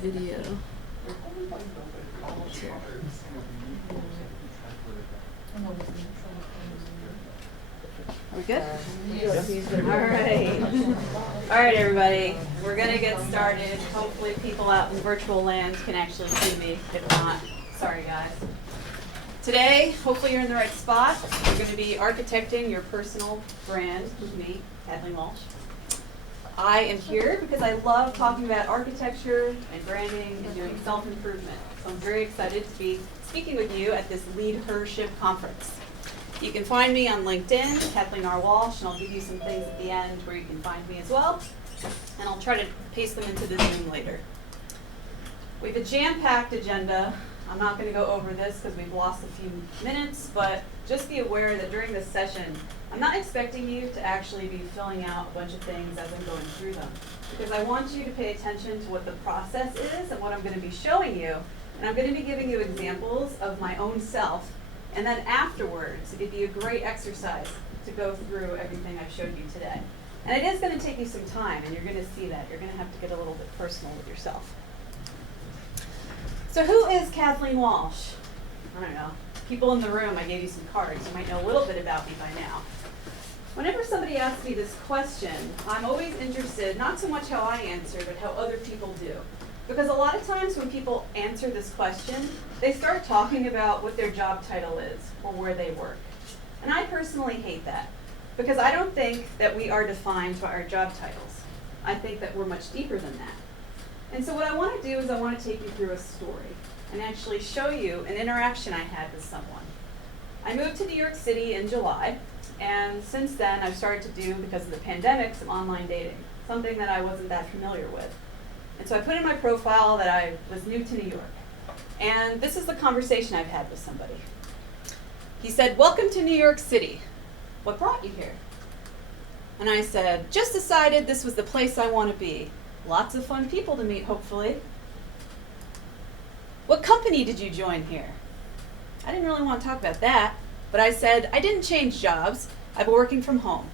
video. Are we good? All right, everybody. We're going to get started. Hopefully people out in virtual land can actually see me. If not, sorry, guys. Today, hopefully you're in the right spot. We're going to be architecting your personal brand with me, Kathleen Walsh. I am here because I love talking about architecture and branding and doing self-improvement. So I'm very excited to be speaking with you at this LeadHERship conference. You can find me on LinkedIn, Kathleen R. Walsh, and I'll give you some things at the end where you can find me as well. And I'll try to paste them into the Zoom later. We have a jam-packed agenda. I'm not going to go over this because we've lost a few minutes, but just be aware that during this session, I'm not expecting you to actually be filling out a bunch of things as I'm going through them, because I want you to pay attention to what the process is and what I'm going to be showing you, and I'm going to be giving you examples of my own self, and then afterwards, it'd be a great exercise to go through everything I've showed you today. And it is going to take you some time, and you're going to see that. You're going to have to get a little bit personal with yourself. So who is Kathleen Walsh? I don't know. People in the room, I gave you some cards. You might know a little bit about me by now. Whenever somebody asks me this question, I'm always interested, not so much how I answer, but how other people do. Because a lot of times when people answer this question, they start talking about what their job title is or where they work. And I personally hate that, because I don't think that we are defined by our job titles. I think that we're much deeper than that. And so what I want to do is I want to take you through a story and actually show you an interaction I had with someone. I moved to New York City in July, and since then I've started to do, because of the pandemic, some online dating, something that I wasn't that familiar with. And so I put in my profile that I was new to New York. And this is the conversation I've had with somebody. He said, "Welcome to New York City. What brought you here?" And I said, "Just decided this was the place I want to be. Lots of fun people to meet, hopefully." "What company did you join here?" I didn't really want to talk about that, but I said, "I didn't change jobs. I've been working from home.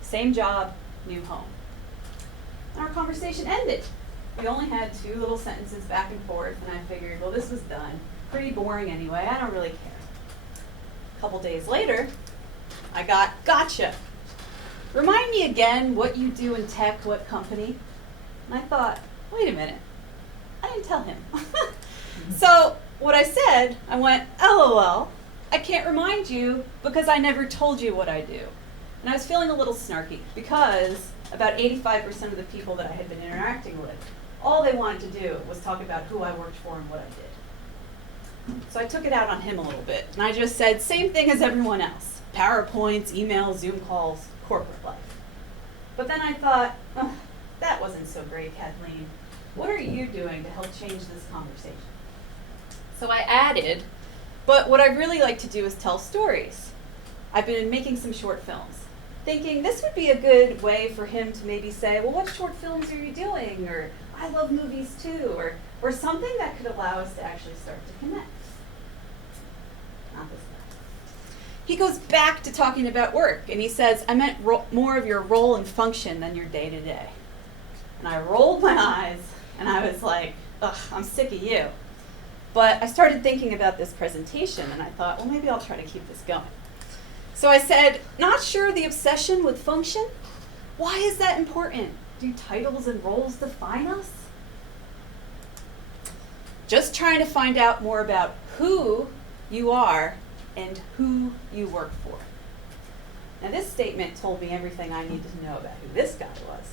Same job, new home." And our conversation ended. We only had 2 little sentences back and forth, and I figured, well, this was done. Pretty boring anyway. I don't really care. A couple days later, I got, "Gotcha. Remind me again what you do in tech, what company?" And I thought, wait a minute. I didn't tell him. So what I said, I went, "LOL, I can't remind you because I never told you what I do." And I was feeling a little snarky because about 85% of the people that I had been interacting with, all they wanted to do was talk about who I worked for and what I did. So I took it out on him a little bit, and I just said, same thing as everyone else. PowerPoints, emails, Zoom calls, corporate life. But then I thought, that wasn't so great, Kathleen. What are you doing to help change this conversation? So I added, but what I really like to do is tell stories. I've been making some short films, thinking this would be a good way for him to maybe say, well, what short films are you doing? Or, I love movies too, or something that could allow us to actually start to connect. Not this guy. He goes back to talking about work, and he says, "I meant more of your role and function than your day-to-day." And I rolled my eyes, and I was like, ugh, I'm sick of you. But I started thinking about this presentation, and I thought, well, maybe I'll try to keep this going. So I said, "Not sure the obsession with function? Why is that important? Do titles and roles define us?" "Just trying to find out more about who you are and who you work for." Now this statement told me everything I needed to know about who this guy was.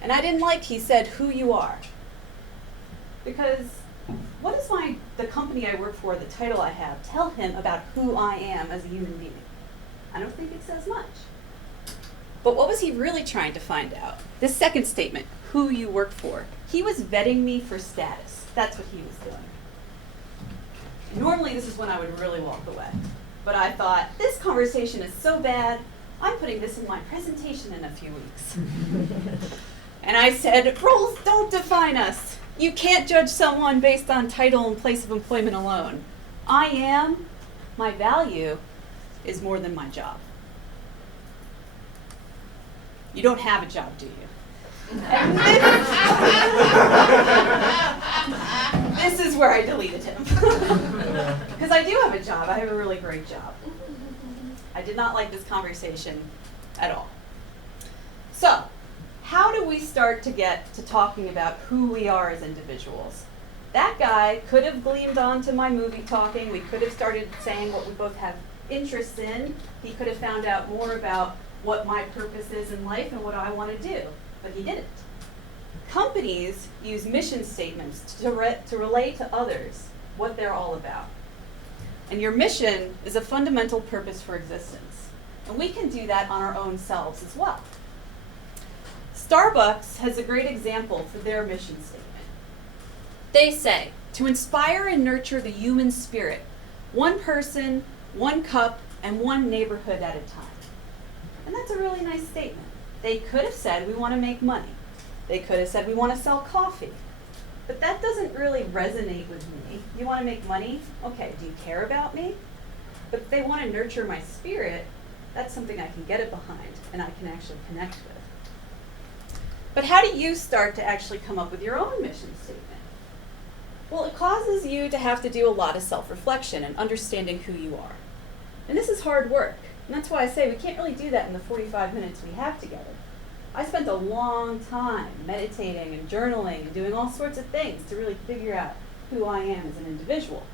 And I didn't like he said, "who you are." Because what does the company I work for, the title I have, tell him about who I am as a human being? I don't think it says much. But what was he really trying to find out? This second statement, who you work for. He was vetting me for status. That's what he was doing. Normally this is when I would really walk away. But I thought, this conversation is so bad, I'm putting this in my presentation in a few weeks. And I said, roles don't define us. You can't judge someone based on title and place of employment alone. My value is more than my job. You don't have a job, do you? where I deleted him. Because I do have a job. I have a really great job. I did not like this conversation at all. So, how do we start to get to talking about who we are as individuals? That guy could have gleamed onto my movie talking. We could have started saying what we both have interests in. He could have found out more about what my purpose is in life and what I want to do, but he didn't. Companies use mission statements to relate to others what they're all about. And your mission is a fundamental purpose for existence. And we can do that on our own selves as well. Starbucks has a great example for their mission statement. They say, to inspire and nurture the human spirit, one person, one cup, and one neighborhood at a time. And that's a really nice statement. They could have said, we want to make money. They could have said, we want to sell coffee. But that doesn't really resonate with me. You want to make money? Okay, do you care about me? But if they want to nurture my spirit, that's something I can get it behind and I can actually connect with. But how do you start to actually come up with your own mission statement? Well, it causes you to have to do a lot of self-reflection and understanding who you are. And this is hard work. And that's why I say we can't really do that in the 45 minutes we have together. I spent a long time meditating and journaling and doing all sorts of things to really figure out who I am as an individual.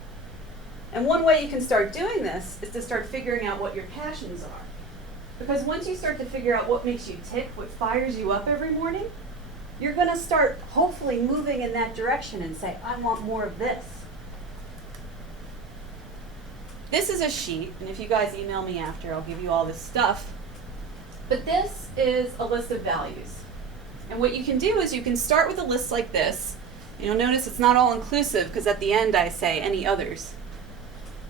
And one way you can start doing this is to start figuring out what your passions are. Because once you start to figure out what makes you tick, what fires you up every morning, you're going to start hopefully moving in that direction and say, I want more of this. This is a sheet, and if you guys email me after, I'll give you all this stuff. But this is a list of values. And what you can do is you can start with a list like this. You'll notice it's not all inclusive because at the end I say any others.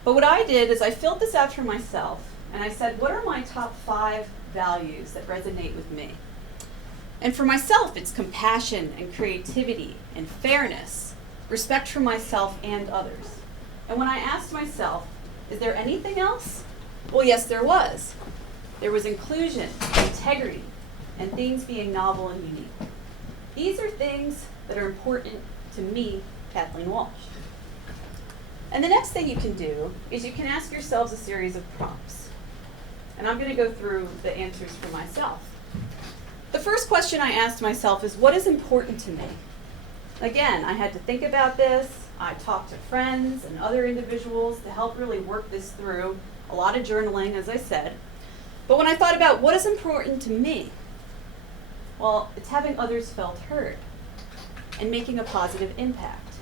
But what I did is I filled this out for myself and I said, what are my top 5 values that resonate with me? And for myself, it's compassion and creativity and fairness, respect for myself and others. And when I asked myself, is there anything else? Well, yes, there was. There was inclusion, integrity, and things being novel and unique. These are things that are important to me, Kathleen Walsh. And the next thing you can do is you can ask yourselves a series of prompts. And I'm going to go through the answers for myself. The first question I asked myself is, what is important to me? Again, I had to think about this. I talked to friends and other individuals to help really work this through. A lot of journaling, as I said. But when I thought about what is important to me, well, it's having others felt heard and making a positive impact.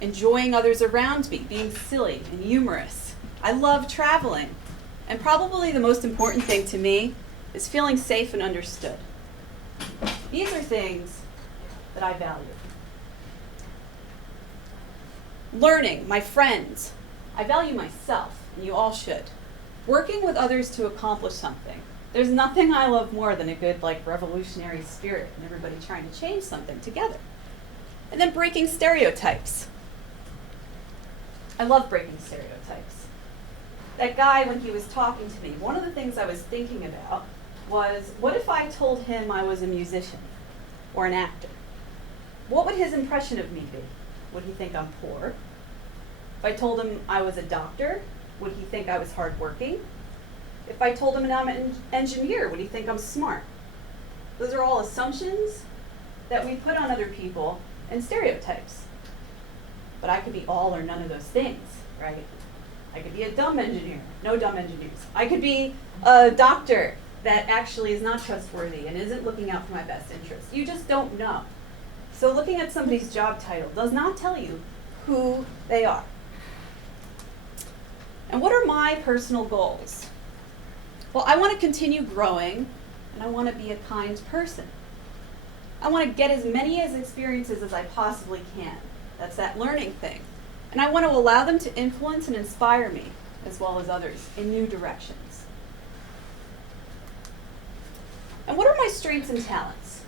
Enjoying others around me, being silly and humorous. I love traveling. And probably the most important thing to me is feeling safe and understood. These are things that I value. Learning, my friends. I value myself, and you all should. Working with others to accomplish something. There's nothing I love more than a good, revolutionary spirit and everybody trying to change something together. And then breaking stereotypes. I love breaking stereotypes. That guy, when he was talking to me, one of the things I was thinking about was, what if I told him I was a musician or an actor? What would his impression of me be? Would he think I'm poor? If I told him I was a doctor, would he think I was hardworking? If I told him I'm an engineer, would he think I'm smart? Those are all assumptions that we put on other people and stereotypes. But I could be all or none of those things, right? I could be a dumb engineer, no dumb engineers. I could be a doctor that actually is not trustworthy and isn't looking out for my best interests. You just don't know. So looking at somebody's job title does not tell you who they are. And what are my personal goals? Well, I want to continue growing, and I want to be a kind person. I want to get as many experiences as I possibly can. That's that learning thing. And I want to allow them to influence and inspire me, as well as others, in new directions. And what are my strengths and talents?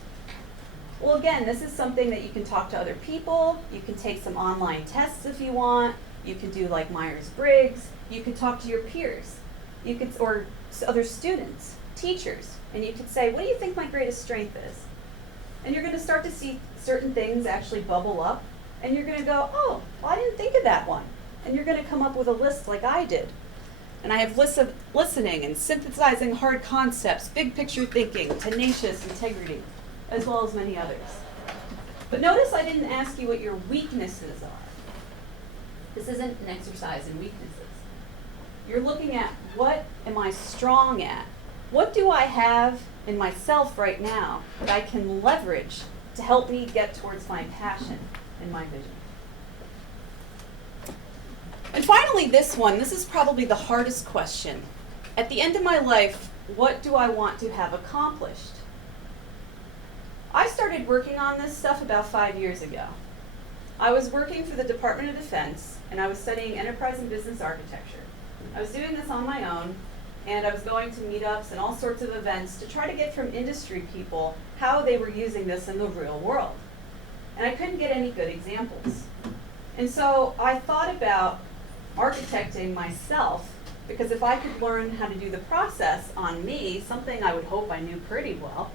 Well, again, this is something that you can talk to other people. You can take some online tests if you want. You can do like Myers-Briggs. You could talk to your peers. You could, or other students, teachers, and you could say, what do you think my greatest strength is? And you're going to start to see certain things actually bubble up, And you're going to go, oh, well, I didn't think of that one. And you're going to come up with a list like I did. And I have lists of listening and synthesizing hard concepts, big picture thinking, tenacious integrity, as well as many others. But notice I didn't ask you what your weaknesses are. This isn't an exercise in weaknesses. You're looking at, what am I strong at? What do I have in myself right now that I can leverage to help me get towards my passion and my vision? And finally, this is probably the hardest question. At the end of my life, what do I want to have accomplished? I started working on this stuff about 5 years ago. I was working for the Department of Defense, and I was studying enterprise and business architecture. I was doing this on my own, and I was going to meetups and all sorts of events to try to get from industry people how they were using this in the real world. And I couldn't get any good examples. And so I thought about architecting myself, because if I could learn how to do the process on me, something I would hope I knew pretty well,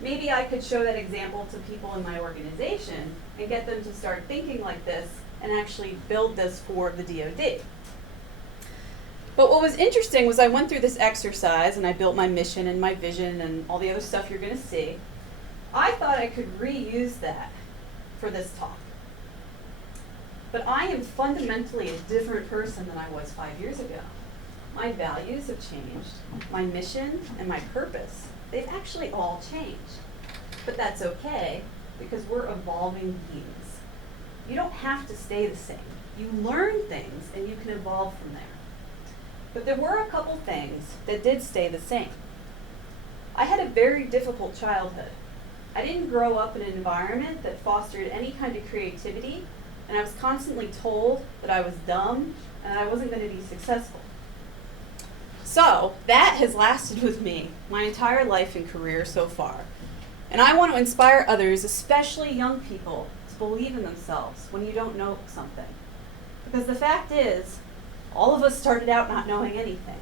maybe I could show that example to people in my organization and get them to start thinking like this and actually build this for the DoD. But what was interesting was I went through this exercise and I built my mission and my vision and all the other stuff you're going to see. I thought I could reuse that for this talk. But I am fundamentally a different person than I was 5 years ago. My values have changed. My mission and my purpose, they've actually all changed. But that's okay, because we're evolving beings. You don't have to stay the same. You learn things and you can evolve from there. But there were a couple things that did stay the same. I had a very difficult childhood. I didn't grow up in an environment that fostered any kind of creativity, and I was constantly told that I was dumb and I wasn't going to be successful. So that has lasted with me my entire life and career so far. And I want to inspire others, especially young people, to believe in themselves when you don't know something. Because the fact is, all of us started out not knowing anything.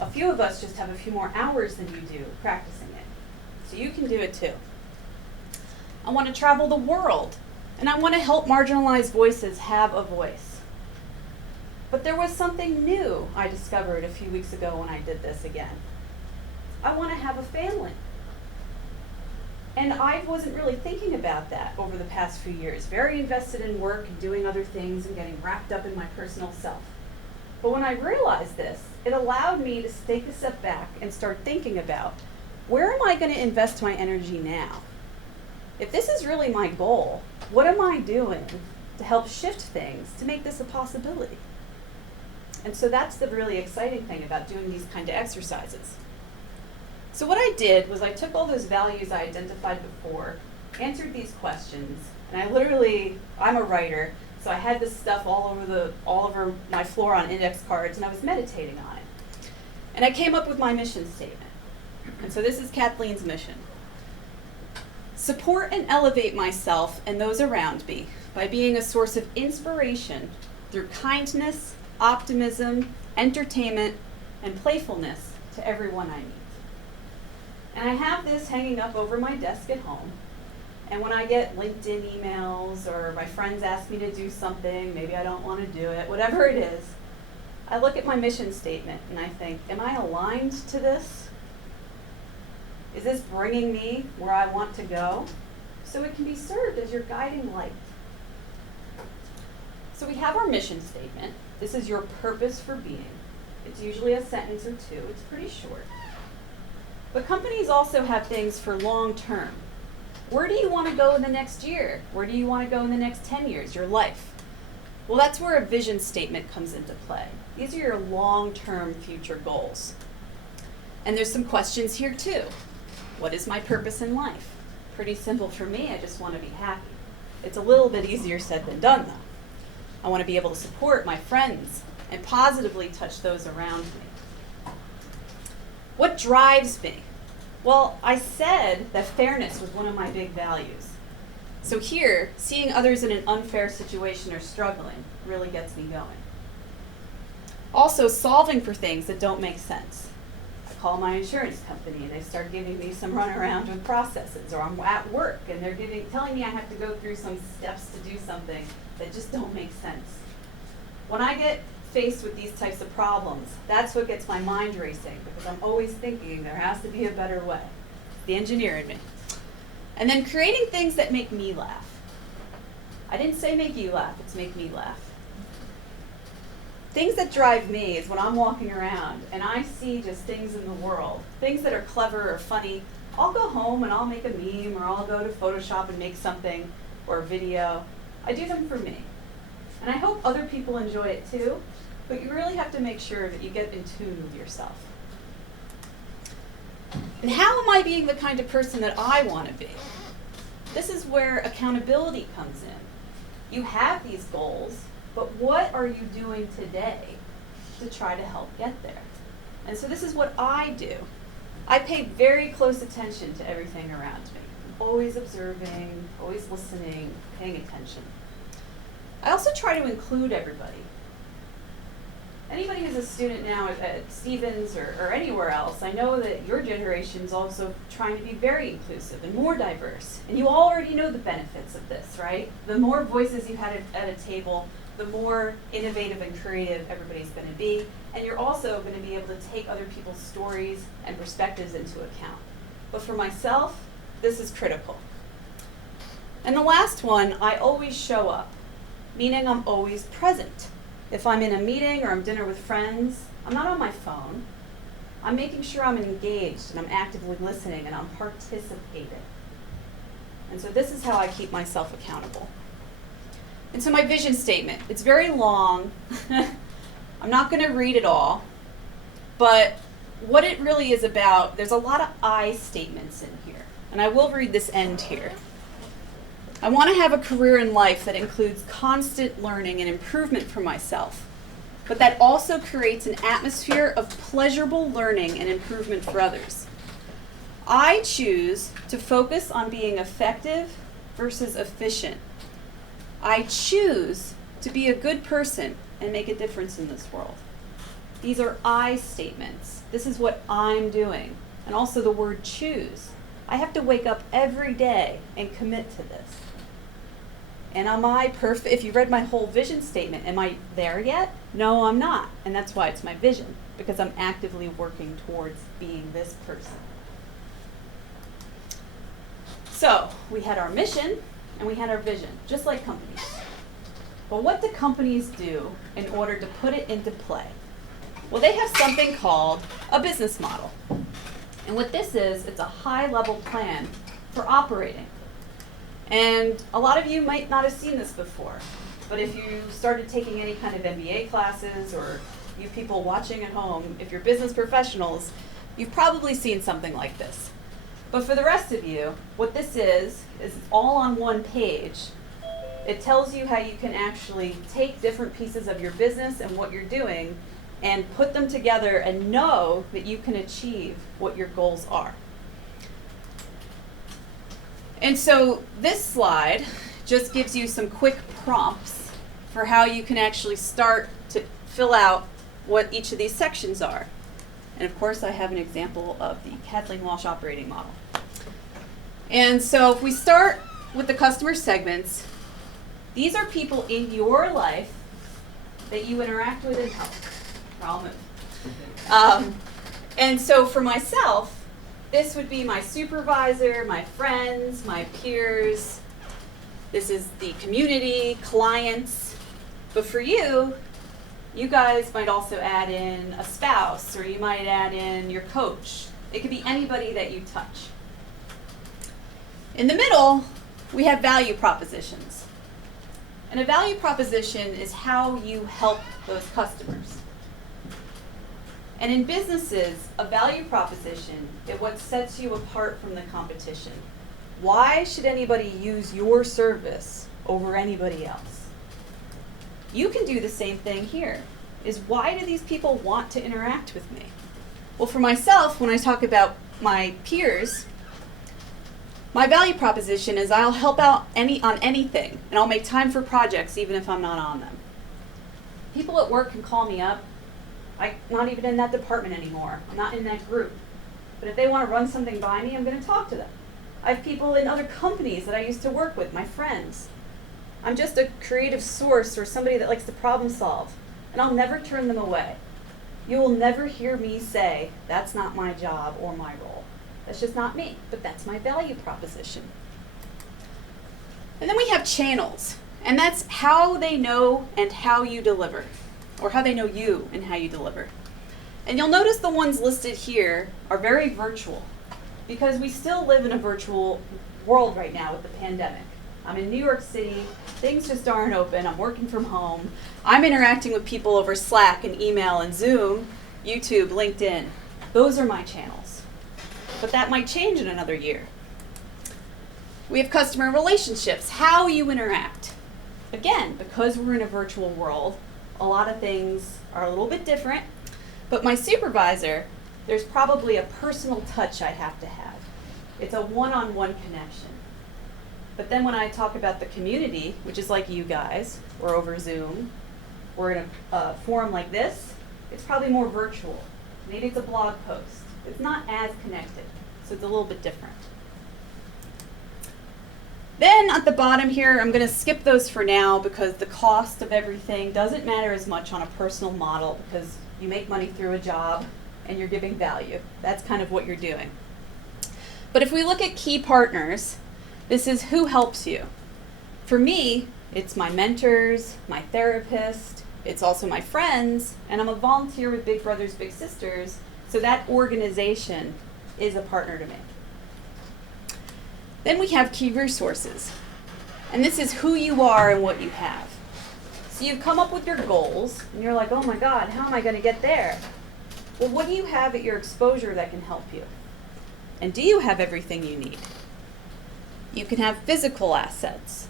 A few of us just have a few more hours than you do practicing it. So you can do it too. I want to travel the world, and I want to help marginalized voices have a voice. But there was something new I discovered a few weeks ago when I did this again. I want to have a family. And I wasn't really thinking about that over the past few years. Very invested in work and doing other things and getting wrapped up in my personal self. But when I realized this, it allowed me to take a step back and start thinking about, where am I going to invest my energy now? If this is really my goal, what am I doing to help shift things to make this a possibility? And so that's the really exciting thing about doing these kind of exercises. So what I did was I took all those values I identified before, answered these questions, and I'm a writer, so I had this stuff all over my floor on index cards, and I was meditating on it. And I came up with my mission statement. And so this is Kathleen's mission. Support and elevate myself and those around me by being a source of inspiration through kindness, optimism, entertainment, and playfulness to everyone I meet. And I have this hanging up over my desk at home. And when I get LinkedIn emails or my friends ask me to do something, maybe I don't want to do it, whatever it is, I look at my mission statement and I think, am I aligned to this? Is this bringing me where I want to go? So it can be served as your guiding light. So we have our mission statement. This is your purpose for being. It's usually a sentence or two. It's pretty short. But companies also have things for long term. Where do you want to go in the next year? Where do you want to go in the next 10 years, your life? Well, that's where a vision statement comes into play. These are your long-term future goals. And there's some questions here too. What is my purpose in life? Pretty simple for me, I just want to be happy. It's a little bit easier said than done though. I want to be able to support my friends and positively touch those around me. What drives me? Well, I said that fairness was one of my big values. So here, seeing others in an unfair situation or struggling really gets me going. Also, solving for things that don't make sense. call my insurance company and they start giving me some runaround with processes, or I'm at work and they're telling me I have to go through some steps to do something that just don't make sense. When I get faced with these types of problems, that's what gets my mind racing, because I'm always thinking there has to be a better way. The engineer in me. And then creating things that make me laugh. I didn't say make you laugh, it's make me laugh. Things that drive me is when I'm walking around and I see just things in the world, things that are clever or funny. I'll go home and I'll make a meme, or I'll go to Photoshop and make something, or a video. I do them for me. And I hope other people enjoy it too, but you really have to make sure that you get in tune with yourself. And how am I being the kind of person that I want to be? This is where accountability comes in. You have these goals, but what are you doing today to try to help get there? And so this is what I do. I pay very close attention to everything around me. I'm always observing, always listening, paying attention. I also try to include everybody. Anybody who's a student now at Stevens or anywhere else, I know that your generation is also trying to be very inclusive and more diverse. And you already know the benefits of this, right? The more voices you have at a table, the more innovative and creative everybody's going to be. And you're also going to be able to take other people's stories and perspectives into account. But for myself, this is critical. And the last one, I always show up, meaning I'm always present. If I'm in a meeting or I'm dinner with friends, I'm not on my phone. I'm making sure I'm engaged and I'm actively listening and I'm participating. And so this is how I keep myself accountable. And so my vision statement, it's very long. I'm not going to read it all, but what it really is about, there's a lot of I statements in here. And I will read this end here. I want to have a career in life that includes constant learning and improvement for myself, but that also creates an atmosphere of pleasurable learning and improvement for others. I choose to focus on being effective versus efficient. I choose to be a good person and make a difference in this world. These are I statements. This is what I'm doing. And also the word choose. I have to wake up every day and commit to this. And am I perfect? If you read my whole vision statement, am I there yet? No, I'm not. And that's why it's my vision, because I'm actively working towards being this person. So we had our mission and we had our vision, just like companies. But what do companies do in order to put it into play? Well, they have something called a business model. And what this is, it's a high-level plan for operating. And a lot of you might not have seen this before, but if you started taking any kind of MBA classes, or you people watching at home, if you're business professionals, you've probably seen something like this. But for the rest of you, what this is it's all on one page. It tells you how you can actually take different pieces of your business and what you're doing and put them together and know that you can achieve what your goals are. And so this slide just gives you some quick prompts for how you can actually start to fill out what each of these sections are. And of course, I have an example of the Kathleen Walsh operating model. And so if we start with the customer segments, these are people in your life that you interact with and help. And so for myself, this would be my supervisor, my friends, my peers. This is the community, clients. But for you, you guys might also add in a spouse, or you might add in your coach. It could be anybody that you touch. In the middle, we have value propositions. And a value proposition is how you help those customers. And in businesses, a value proposition is what sets you apart from the competition. Why should anybody use your service over anybody else? You can do the same thing here. Is why do these people want to interact with me? Well, for myself, when I talk about my peers, my value proposition is I'll help out on anything, and I'll make time for projects even if I'm not on them. People at work can call me up. I'm not even in that department anymore. I'm not in that group. But if they want to run something by me, I'm going to talk to them. I have people in other companies that I used to work with, my friends. I'm just a creative source or somebody that likes to problem solve, and I'll never turn them away. You will never hear me say, that's not my job or my role. That's just not me, but that's my value proposition. And then we have channels, and that's how they know and how you deliver, or how they know you and how you deliver. And you'll notice the ones listed here are very virtual, because we still live in a virtual world right now with the pandemic. I'm in New York City, things just aren't open, I'm working from home, I'm interacting with people over Slack and email and Zoom, YouTube, LinkedIn. Those are my channels. But that might change in another year. We have customer relationships, how you interact. Again, because we're in a virtual world, a lot of things are a little bit different, but my supervisor, there's probably a personal touch I have to have. It's a one-on-one connection. But then when I talk about the community, which is like you guys, or over Zoom, or in a forum like this, it's probably more virtual. Maybe it's a blog post. It's not as connected, so it's a little bit different. Then at the bottom here, I'm going to skip those for now because the cost of everything doesn't matter as much on a personal model because you make money through a job and you're giving value. That's kind of what you're doing. But if we look at key partners, this is who helps you. For me, it's my mentors, my therapist, it's also my friends, and I'm a volunteer with Big Brothers Big Sisters, so that organization is a partner to me. Then we have key resources, and this is who you are and what you have. So you've come up with your goals, and you're like, oh my God, how am I going to get there? Well, what do you have at your exposure that can help you? And do you have everything you need? You can have physical assets.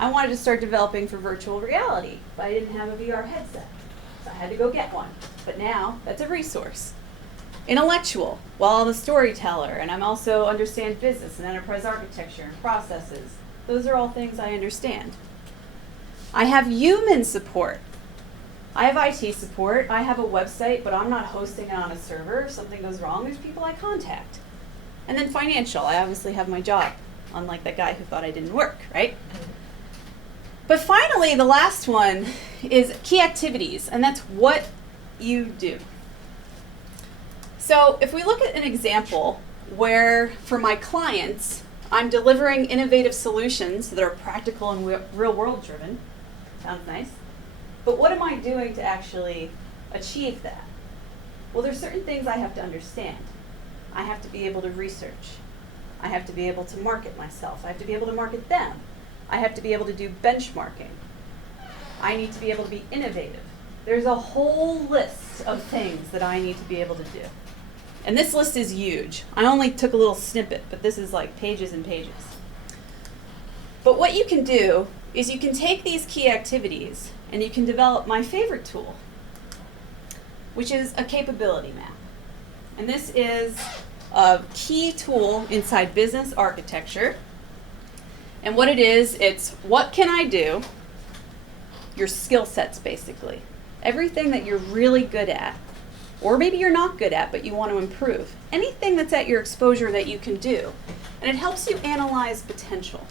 I wanted to start developing for virtual reality, but I didn't have a VR headset, so I had to go get one. But now, that's a resource. Intellectual, well, I'm a storyteller, and I'm also understand business and enterprise architecture and processes. Those are all things I understand. I have human support. I have IT support. I have a website, but I'm not hosting it on a server. If something goes wrong, there's people I contact. And then financial, I obviously have my job, unlike that guy who thought I didn't work, right? But finally, the last one is key activities, and that's what you do. So if we look at an example where, for my clients, I'm delivering innovative solutions that are practical and real-world driven, sounds nice, but what am I doing to actually achieve that? Well, there's certain things I have to understand. I have to be able to research. I have to be able to market myself. I have to be able to market them. I have to be able to do benchmarking. I need to be able to be innovative. There's a whole list of things that I need to be able to do. And this list is huge. I only took a little snippet, but this is like pages and pages. But what you can do is you can take these key activities and you can develop my favorite tool, which is a capability map. And this is a key tool inside business architecture. And what it is, it's what can I do? Your skill sets, basically. Everything that you're really good at, or maybe you're not good at, but you want to improve. Anything that's at your exposure that you can do. And it helps you analyze potential.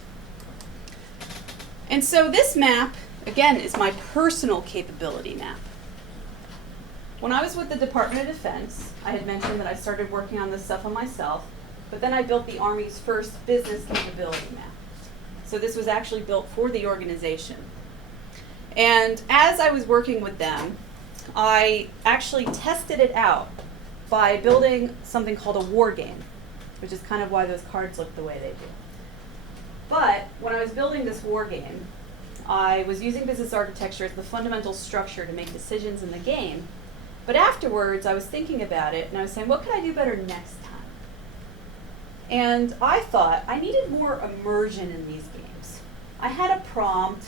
And so this map, again, is my personal capability map. When I was with the Department of Defense, I had mentioned that I started working on this stuff on myself, but then I built the Army's first business capability map. So this was actually built for the organization. And as I was working with them, I actually tested it out by building something called a war game, which is kind of why those cards look the way they do. But when I was building this war game, I was using business architecture as the fundamental structure to make decisions in the game. But afterwards, I was thinking about it, and I was saying, what could I do better next time? And I thought I needed more immersion in these games. I had a prompt,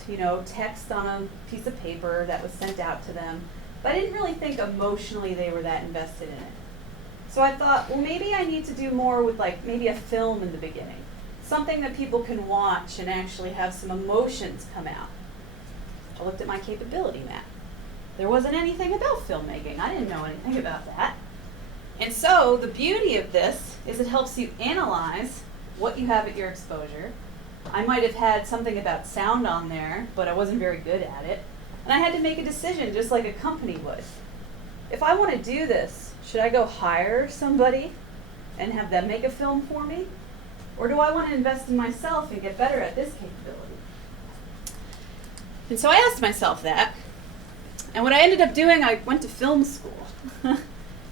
text on a piece of paper that was sent out to them, but I didn't really think emotionally they were that invested in it. So I thought, well, maybe I need to do more with maybe a film in the beginning, something that people can watch and actually have some emotions come out. I looked at my capability map. There wasn't anything about filmmaking. I didn't know anything about that. And so the beauty of this is it helps you analyze what you have at your exposure. I might have had something about sound on there, but I wasn't very good at it. And I had to make a decision just like a company would. If I want to do this, should I go hire somebody and have them make a film for me? Or do I want to invest in myself and get better at this capability? And so I asked myself that. And what I ended up doing, I went to film school.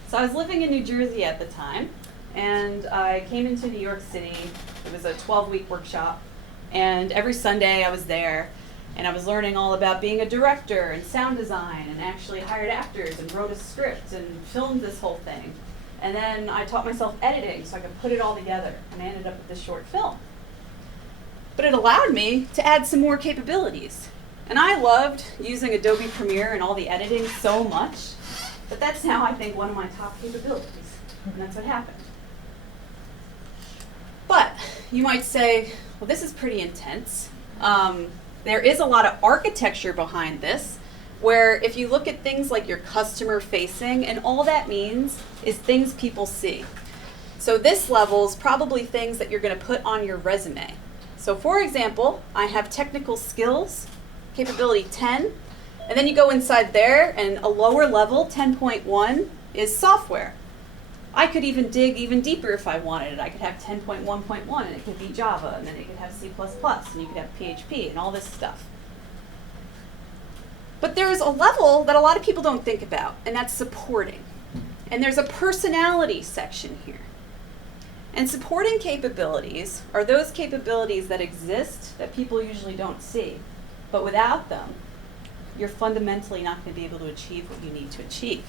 So I was living in New Jersey at the time, and I came into New York City. It was a 12-week workshop, and every Sunday I was there, and I was learning all about being a director and sound design, and actually hired actors and wrote a script and filmed this whole thing. And then I taught myself editing so I could put it all together, and I ended up with this short film. But it allowed me to add some more capabilities. And I loved using Adobe Premiere and all the editing so much that that's now, I think, one of my top capabilities. And that's what happened. But you might say, well, this is pretty intense. There is a lot of architecture behind this, where if you look at things like your customer facing, and all that means is things people see. So this level is probably things that you're going to put on your resume. So for example, I have technical skills, capability 10, and then you go inside there, and a lower level, 10.1, is software. I could even dig even deeper if I wanted it. I could have 10.1.1, and it could be Java, and then it could have C++, and you could have PHP, and all this stuff. But there's a level that a lot of people don't think about, and that's supporting. And there's a personality section here. And supporting capabilities are those capabilities that exist that people usually don't see. But without them, you're fundamentally not going to be able to achieve what you need to achieve.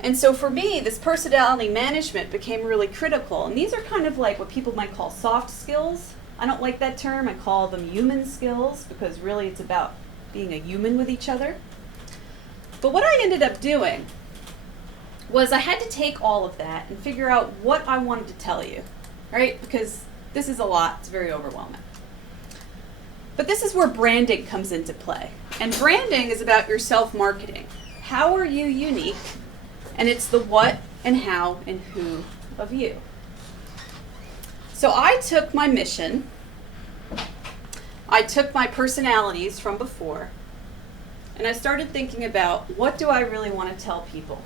And so for me, this personality management became really critical. And these are kind of like what people might call soft skills. I don't like that term. I call them human skills because really it's about being a human with each other. But what I ended up doing was I had to take all of that and figure out what I wanted to tell you, right? Because this is a lot. It's very overwhelming. But this is where branding comes into play. And branding is about your self-marketing. How are you unique? And it's the what and how and who of you. So I took my mission, I took my personalities from before, and I started thinking about what do I really want to tell people?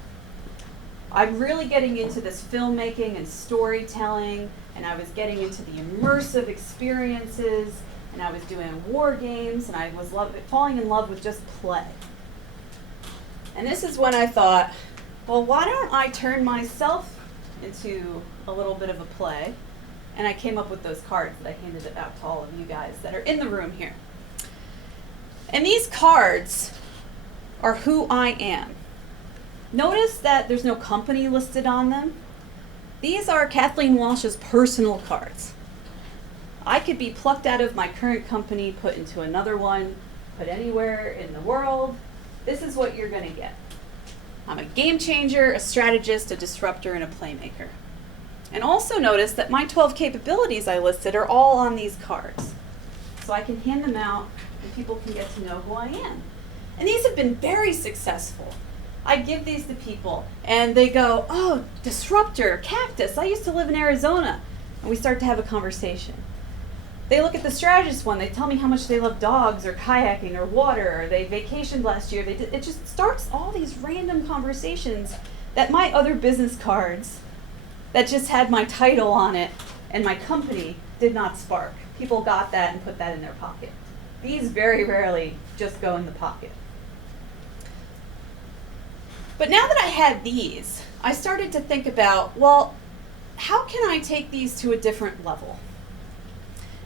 I'm really getting into this filmmaking and storytelling, and I was getting into the immersive experiences, and I was doing war games, and I was falling in love with just play. And this is when I thought, well, why don't I turn myself into a little bit of a play? And I came up with those cards that I handed out to all of you guys that are in the room here. And these cards are who I am. Notice that there's no company listed on them. These are Kathleen Walsh's personal cards. I could be plucked out of my current company, put into another one, put anywhere in the world. This is what you're going to get. I'm a game changer, a strategist, a disruptor, and a playmaker. And also notice that my 12 capabilities I listed are all on these cards. So I can hand them out and people can get to know who I am. And these have been very successful. I give these to people and they go, oh, disruptor, cactus, I used to live in Arizona. And we start to have a conversation. They look at the strategist one, they tell me how much they love dogs or kayaking or water, or they vacationed last year. It just starts all these random conversations that my other business cards that just had my title on it and my company did not spark. People got that and put that in their pocket. These very rarely just go in the pocket. But now that I had these, I started to think about, well, how can I take these to a different level?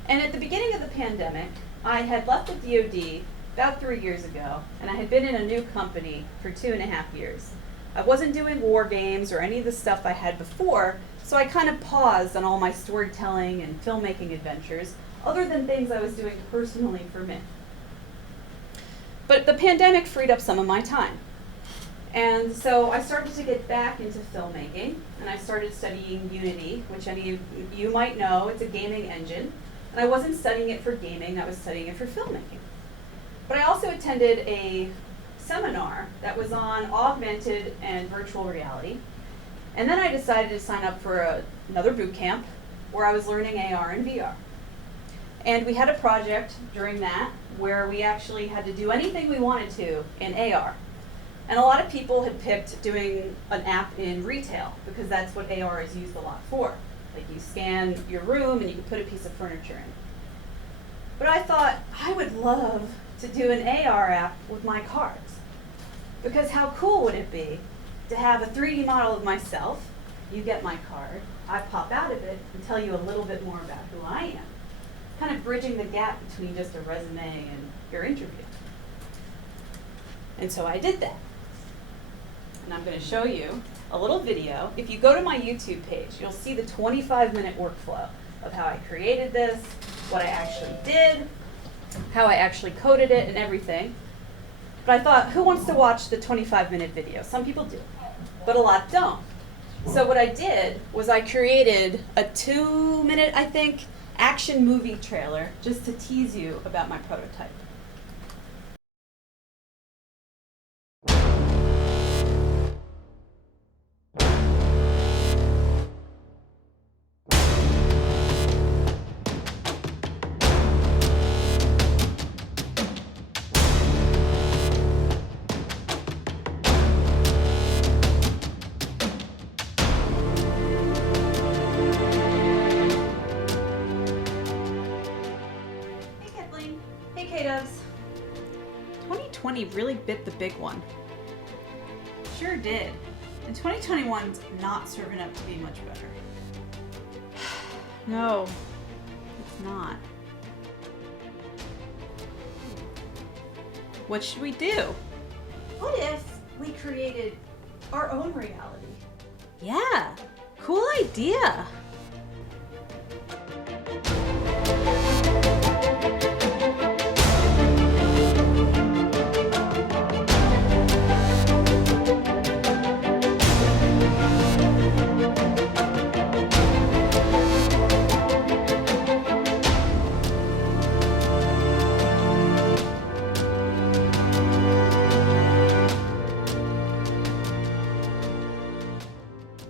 And at the beginning of the pandemic, I had left the DoD about 3 years ago, and I had been in a new company for 2.5 years. I wasn't doing war games or any of the stuff I had before, so I kind of paused on all my storytelling and filmmaking adventures, other than things I was doing personally for me. But the pandemic freed up some of my time. And so I started to get back into filmmaking, and I started studying Unity, which any of you might know. It's a gaming engine. And I wasn't studying it for gaming, I was studying it for filmmaking. But I also attended a seminar that was on augmented and virtual reality. And then I decided to sign up for another boot camp where I was learning AR and VR. And we had a project during that where we actually had to do anything we wanted to in AR. And a lot of people had picked doing an app in retail because that's what AR is used a lot for. Like you scan your room and you can put a piece of furniture in. But I thought I would love to do an AR app with my cards. Because how cool would it be to have a 3D model of myself, you get my card, I pop out of it and tell you a little bit more about who I am. Kind of bridging the gap between just a resume and your interview. And so I did that. And I'm going to show you a little video. If you go to my YouTube page, you'll see the 25-minute workflow of how I created this, what I actually did, how I actually coded it, and everything. But I thought, who wants to watch the 25-minute video? Some people do, but a lot don't. So what I did was I created a 2-minute, I think, action movie trailer just to tease you about my prototype. Hey K-Dubs. 2020 really bit the big one. Sure did. And 2021's not serving up to be much better. No, it's not. What should we do? What if we created our own reality? Yeah, cool idea.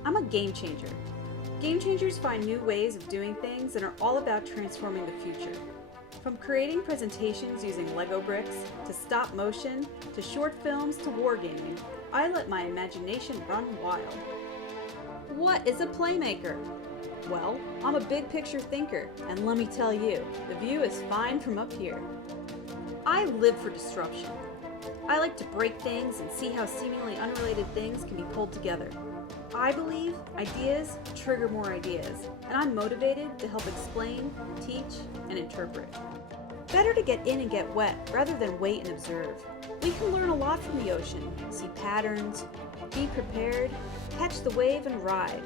I'm a game changer. Game changers find new ways of doing things and are all about transforming the future. From creating presentations using Lego bricks, to stop motion, to short films, to wargaming, I let my imagination run wild. What is a playmaker? Well, I'm a big picture thinker, and let me tell you, the view is fine from up here. I live for disruption. I like to break things and see how seemingly unrelated things can be pulled together. I believe ideas trigger more ideas, and I'm motivated to help explain, teach, and interpret. Better to get in and get wet rather than wait and observe. We can learn a lot from the ocean, see patterns, be prepared, catch the wave, and ride.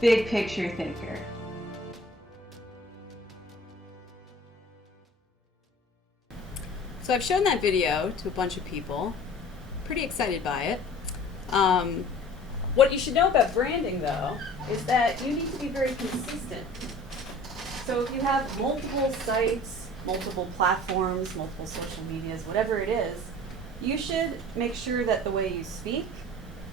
Big picture thinker. So I've shown that video to a bunch of people, pretty excited by it. What you should know about branding though, is that you need to be very consistent. So if you have multiple sites, multiple platforms, multiple social medias, whatever it is, you should make sure that the way you speak,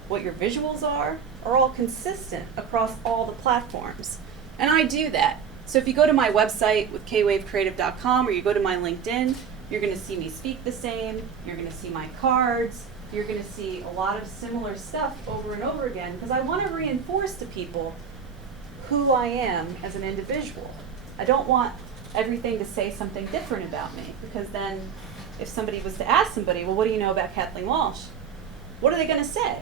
what your visuals are all consistent across all the platforms. And I do that. So if you go to my website with kwavecreative.com or you go to my LinkedIn, you're going to see me speak the same, you're going to see my cards, you're going to see a lot of similar stuff over and over again because I want to reinforce to people who I am as an individual. I don't want everything to say something different about me because then if somebody was to ask somebody, well, what do you know about Kathleen Walsh? What are they going to say?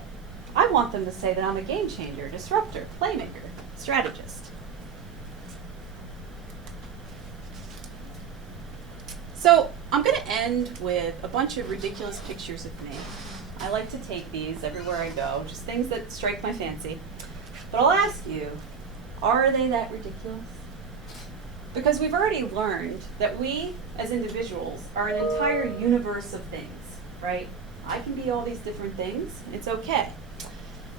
I want them to say that I'm a game changer, disruptor, playmaker, strategist. So I'm going to end with a bunch of ridiculous pictures of me. I like to take these everywhere I go, just things that strike my fancy. But I'll ask you, are they that ridiculous? Because we've already learned that we, as individuals, are an entire universe of things, right? I can be all these different things, it's okay.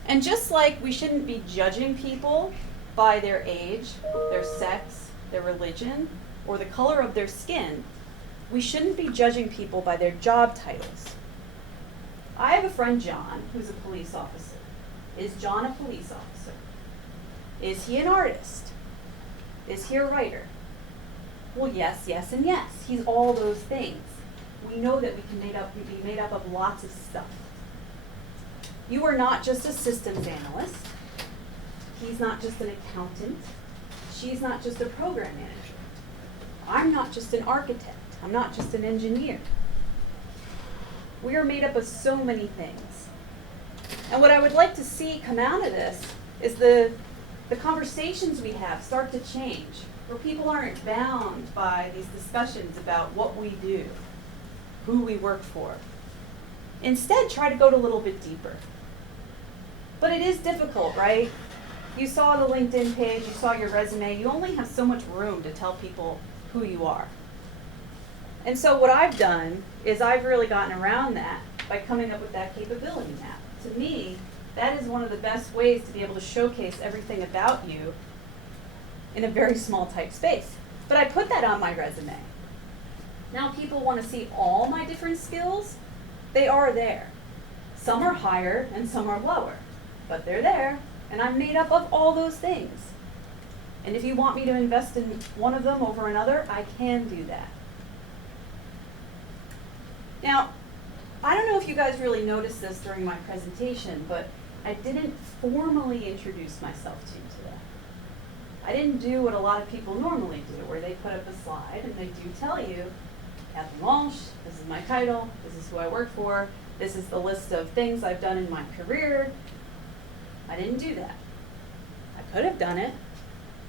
And just like we shouldn't be judging people by their age, their sex, their religion, or the color of their skin, we shouldn't be judging people by their job titles. I have a friend, John, who's a police officer. Is John a police officer? Is he an artist? Is he a writer? Well, yes, yes, and yes. He's all those things. We know that we can be made up of lots of stuff. You are not just a systems analyst. He's not just an accountant. She's not just a program manager. I'm not just an architect. I'm not just an engineer. We are made up of so many things. And what I would like to see come out of this is the conversations we have start to change, where people aren't bound by these discussions about what we do, who we work for. Instead, try to go a little bit deeper. But it is difficult, right? You saw the LinkedIn page, you saw your resume, you only have so much room to tell people who you are. And so what I've done is I've really gotten around that by coming up with that capability map. To me, that is one of the best ways to be able to showcase everything about you in a very small type space. But I put that on my resume. Now people want to see all my different skills. They are there. Some are higher and some are lower, but they're there, and I'm made up of all those things. And if you want me to invest in one of them over another, I can do that. Now, I don't know if you guys really noticed this during my presentation, but I didn't formally introduce myself to you today. I didn't do what a lot of people normally do, where they put up a slide and they do tell you, Kathleen Walsh, this is my title, this is who I work for, this is the list of things I've done in my career. I didn't do that. I could have done it.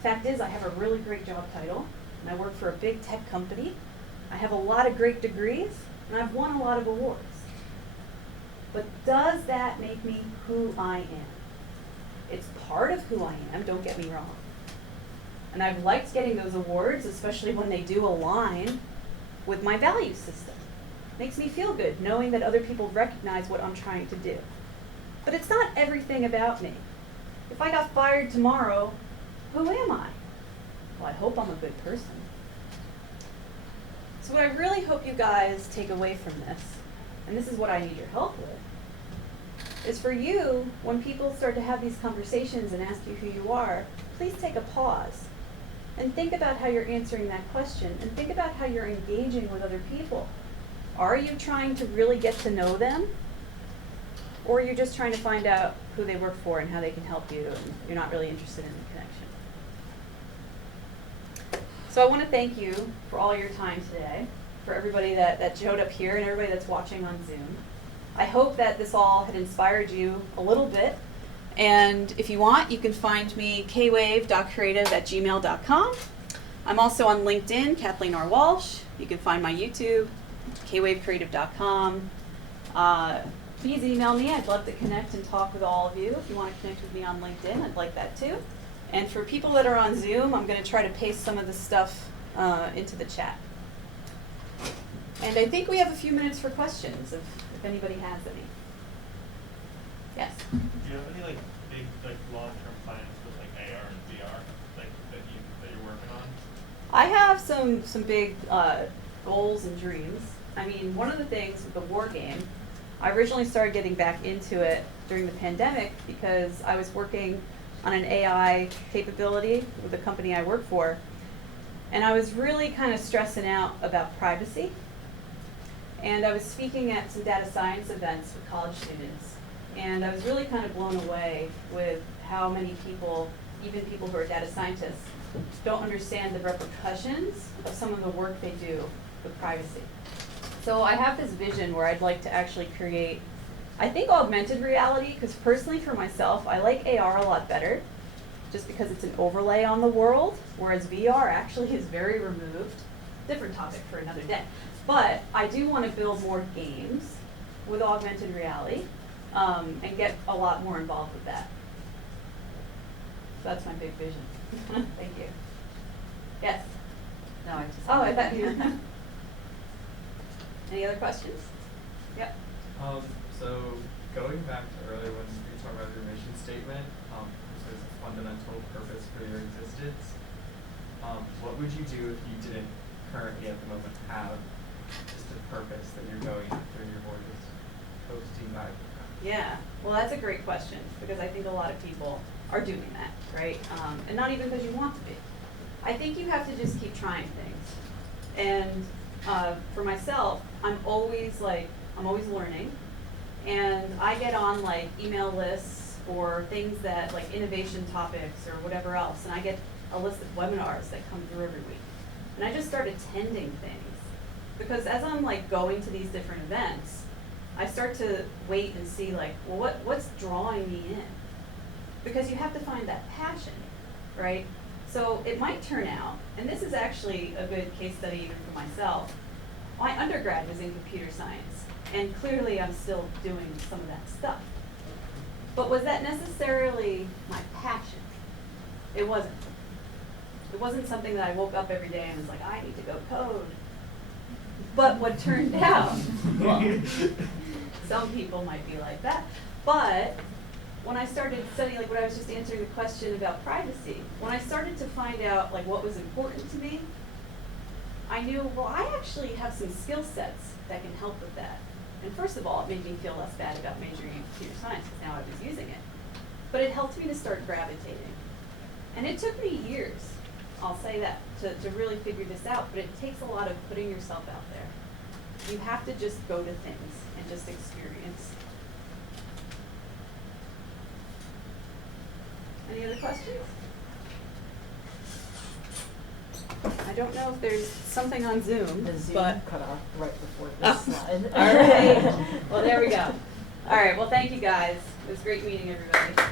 Fact is, I have a really great job title, and I work for a big tech company. I have a lot of great degrees, and I've won a lot of awards. But does that make me who I am? It's part of who I am, don't get me wrong. And I've liked getting those awards, especially when they do align with my value system. Makes me feel good knowing that other people recognize what I'm trying to do. But it's not everything about me. If I got fired tomorrow, who am I? Well, I hope I'm a good person. So what I really hope you guys take away from this, and this is what I need your help with, is for you, when people start to have these conversations and ask you who you are, please take a pause and think about how you're answering that question, and think about how you're engaging with other people. Are you trying to really get to know them? Or are you just trying to find out who they work for and how they can help you, and you're not really interested in the connection? So I want to thank you for all your time today, for everybody that showed up here and everybody that's watching on Zoom. I hope that this all had inspired you a little bit. And if you want, you can find me kwave.creative@gmail.com. I'm also on LinkedIn, Kathleen R. Walsh. You can find my YouTube, kwavecreative.com. Please email me. I'd love to connect and talk with all of you. If you want to connect with me on LinkedIn, I'd like that too. And for people that are on Zoom, I'm going to try to paste some of the stuff into the chat. And I think we have a few minutes for questions if anybody has any. Yes? Do you have any big long-term plans with AR and VR that you're working on? I have some big goals and dreams. I mean, one of the things with the war game, I originally started getting back into it during the pandemic because I was working on an AI capability with the company I work for, and I was really kind of stressing out about privacy. And I was speaking at some data science events with college students, and I was really kind of blown away with how many people, even people who are data scientists, don't understand the repercussions of some of the work they do with privacy. So I have this vision where I'd like to actually create, I think, augmented reality, because personally for myself, I like AR a lot better, just because it's an overlay on the world, whereas VR actually is very removed. Different topic for another day. But I do want to build more games with augmented reality and get a lot more involved with that. So that's my big vision. Thank you. Yes? that. Any other questions? Yep. So going back to earlier when you talked about your mission statement, which says fundamental purpose for your existence, what would you do if you didn't currently at the moment have just a purpose that you're going after and you're more just posting by? Yeah, well, that's a great question because I think a lot of people are doing that, right? And not even because you want to be. I think you have to just keep trying things. And for myself, I'm always learning. And I get on like email lists or things that like innovation topics or whatever else. And I get a list of webinars that come through every week. And I just start attending things. Because as I'm like going to these different events, I start to wait and see like, well, what's drawing me in? Because you have to find that passion, right? So it might turn out, and this is actually a good case study even for myself. My undergrad was in computer science, and clearly I'm still doing some of that stuff. But was that necessarily my passion? It wasn't. It wasn't something that I woke up every day and was like, I need to go code. But what turned out, well, some people might be like that, but when I started studying, like when I was just answering the question about privacy, when I started to find out like what was important to me, I knew, well, I actually have some skill sets that can help with that. And first of all, it made me feel less bad about majoring in computer science because now I was using it. But it helped me to start gravitating. And it took me years, I'll say that, to really figure this out, but it takes a lot of putting yourself out there. You have to just go to things and just experience. Any other questions? I don't know if there's something on Zoom, The Zoom but cut off right before oh, this slide. all right. Well, there we go. All right. Well, thank you guys. It was great meeting everybody.